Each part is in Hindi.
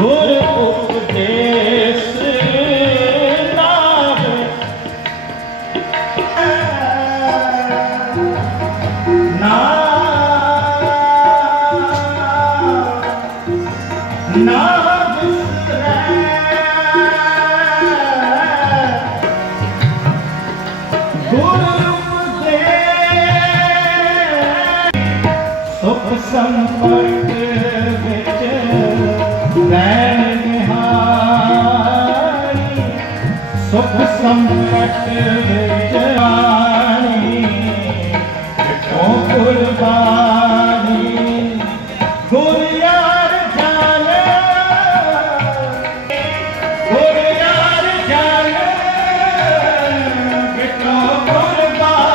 गुर उपदेश नाम ना सुख संपट विच रैन निहारी सुख संपट विच रानी ओ कुर्बानी गुर यार जाने गुर यार जाने बिटो कुर्बानी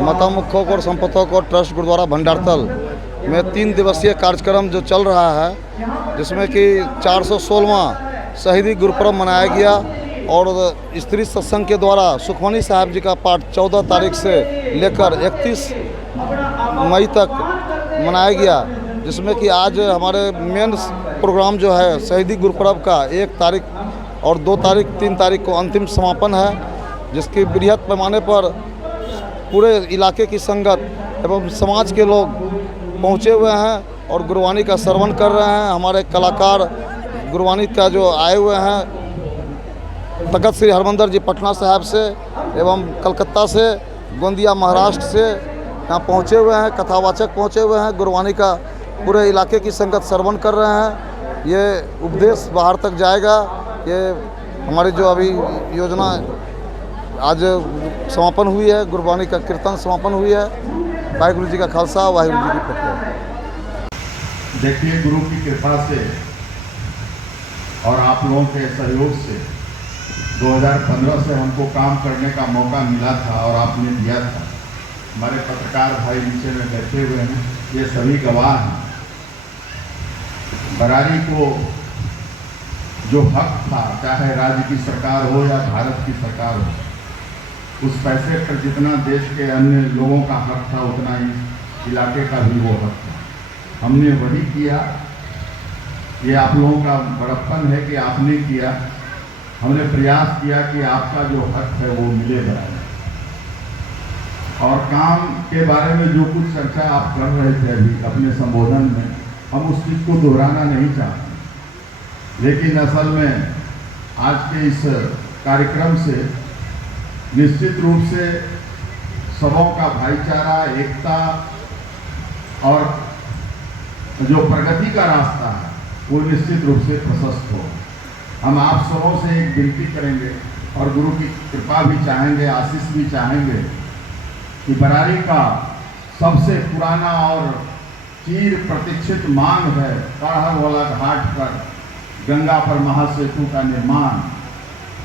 माता मुखो और संपतों को ट्रस्ट गुरुद्वारा भंडारतल में 3 दिवसीय कार्यक्रम जो चल रहा है, जिसमें कि 416वां शहीदी गुरुपर्व मनाया गया और स्त्री सत्संग के द्वारा सुखमनी साहब जी का पाठ 14 तारीख से लेकर 31 मई तक मनाया गया, जिसमें कि आज हमारे मेन प्रोग्राम जो है शहीदी गुरुपर्व का 1 तारीख और 2 तारीख 3 तारीख को अंतिम समापन है, जिसकी बृहद पैमाने पर पूरे इलाके की संगत एवं समाज के लोग पहुँचे हुए हैं और गुरबानी का श्रवण कर रहे हैं। हमारे कलाकार गुरबानी का जो आए हुए हैं तख्त श्री हरमंदिर जी पटना साहब से एवं कलकत्ता से, गोंदिया महाराष्ट्र से यहाँ पहुँचे हुए हैं, कथावाचक पहुँचे हुए हैं, गुरबानी का पूरे इलाके की संगत श्रवण कर रहे हैं। ये उपदेश बाहर तक जाएगा। ये हमारी जो अभी योजना आज समापन हुई है, गुरबानी का कीर्तन समापन हुई है। वाहिगुरु जी का खालसा, वाहिगुरु जी की फतेह। देखिए, गुरु की कृपा से और आप लोगों के सहयोग से 2015 से हमको काम करने का मौका मिला था और आपने दिया था। हमारे पत्रकार भाई नीचे में बैठे हुए हैं, ये सभी गवाह हैं। बरारी को जो हक था, चाहे राज्य की सरकार हो या भारत की सरकार हो, उस पैसे पर जितना देश के अन्य लोगों का हक था उतना ही इलाके का भी वो हक था। हमने वही किया। ये आप लोगों का बड़प्पन है कि आपने किया। हमने प्रयास किया कि आपका जो हक है वो मिले बराबर। और काम के बारे में जो कुछ चर्चा आप कर रहे थे अभी अपने संबोधन में, हम उस चीज़ को दोहराना नहीं चाहते, लेकिन असल में आज के इस कार्यक्रम से निश्चित रूप से सबों का भाईचारा, एकता और जो प्रगति का रास्ता है वो निश्चित रूप से प्रशस्त हो। हम आप सबों से एक विनती करेंगे और गुरु की कृपा भी चाहेंगे, आशीष भी चाहेंगे कि बरारी का सबसे पुराना और चिर प्रतीक्षित मांग है काढ़ावाला घाट पर गंगा पर महासेतु का निर्माण।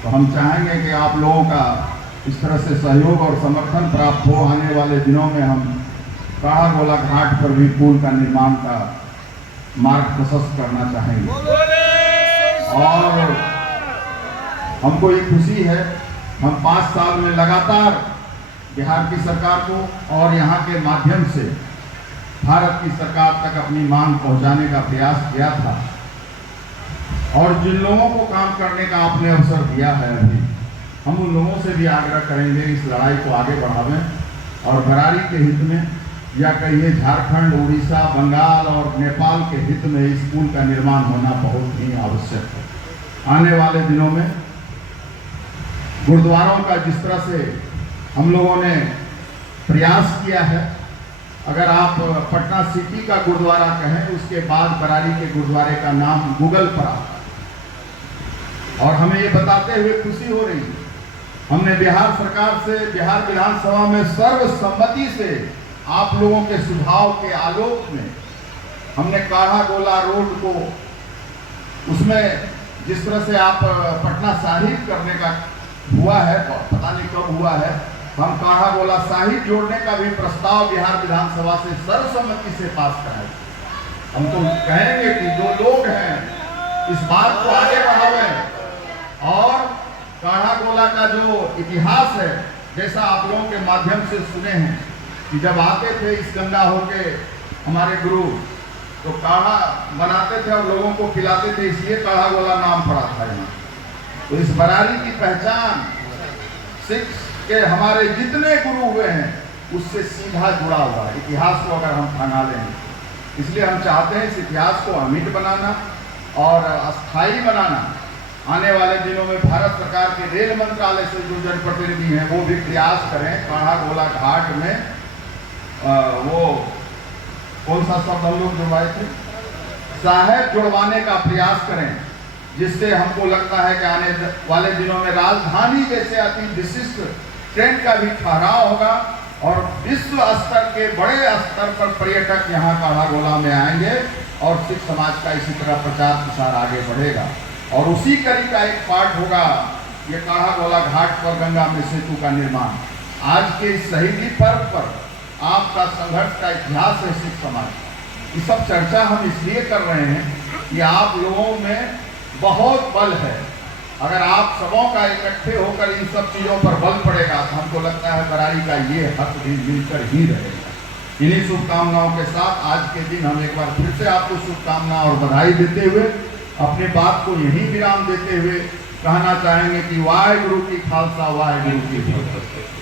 तो हम चाहेंगे कि आप लोगों का इस तरह से सहयोग और समर्थन प्राप्त हो। आने वाले दिनों में हम काढ़ावाला घाट पर भी पुल का निर्माण का मार्ग प्रशस्त करना चाहेंगे। और हमको ये खुशी है, हम 5 साल में लगातार बिहार की सरकार को और यहाँ के माध्यम से भारत की सरकार तक अपनी मांग पहुँचाने का प्रयास किया था। और जिन लोगों को काम करने का आपने अवसर दिया है अभी, हम उन लोगों से भी आग्रह करेंगे इस लड़ाई को आगे बढ़ावें और बरारी के हित में, या कहिए झारखंड, उड़ीसा, बंगाल और नेपाल के हित में इस पुल का निर्माण होना बहुत ही आवश्यक है। आने वाले दिनों में गुरुद्वारों का जिस तरह से हम लोगों ने प्रयास किया है, अगर आप पटना सिटी का गुरुद्वारा कहें, उसके बाद बरारी के गुरुद्वारे का नाम गूगल पर आता है। और हमें ये बताते हुए खुशी हो रही है, हमने बिहार सरकार से बिहार विधानसभा में सर्वसम्मति से आप लोगों के सुझाव के आलोक में हमने काढ़ा गोला रोड को, उसमें जिस तरह से आप पटना साहिब करने का हुआ है, पता नहीं कब हुआ है, हम काढ़ा गोला साहिब जोड़ने का भी प्रस्ताव बिहार विधानसभा से सर्वसम्मति से पास कराए। हम तो कहेंगे कि जो लोग हैं इस बात को आगे बढ़ावें और काढ़ा गोला का जो इतिहास है, जैसा आप लोगों के माध्यम से सुने हैं कि जब आते थे इस गंगा होके हमारे गुरु, तो काढ़ा बनाते थे और लोगों को पिलाते थे, इसलिए काढ़ा गोला नाम पड़ा था यहाँ। तो इस बरारी की पहचान सिख के हमारे जितने गुरु हुए हैं उससे सीधा जुड़ा हुआ है, इतिहास को अगर हम खंगा लेंगे। इसलिए हम चाहते हैं इस इतिहास को अमिट बनाना और अस्थायी बनाना। आने वाले दिनों में भारत सरकार के रेल मंत्रालय से जो जनप्रतिनिधि हैं वो भी प्रयास करें, काढ़ा गोला घाट में वो कौन सा शब्द हम लोग जुड़वाए थे, साहेब जुड़वाने का प्रयास करें, जिससे हमको लगता है कि आने वाले दिनों में राजधानी जैसे अति विशिष्ट ट्रेन का भी ठहराव होगा और विश्व स्तर के बड़े स्तर पर पर्यटक यहाँ काढ़ा गोला में आएंगे और सिख समाज का इसी तरह प्रचार प्रसार आगे बढ़ेगा। और उसी कड़ी का एक पार्ट होगा ये काढ़ा गोला घाट पर गंगा में सेतु का निर्माण। आज के इस शहीदी पर्व पर आपका संघर्ष का इतिहास है सिख समाज का। ये सब चर्चा हम इसलिए कर रहे हैं कि आप लोगों में बहुत बल है। अगर आप सबों का इकट्ठे होकर इन सब चीज़ों पर बल पड़ेगा तो हमको लगता है बरारी का ये हक भी मिलकर ही रहेगा। इन्हीं शुभकामनाओं के साथ आज के दिन हम एक बार फिर से आपको शुभकामना और बधाई देते हुए अपने बात को यहीं विराम देते हुए कहना चाहेंगे कि वाहे गुरु की खालसा, वाहे गुरु की फतेह।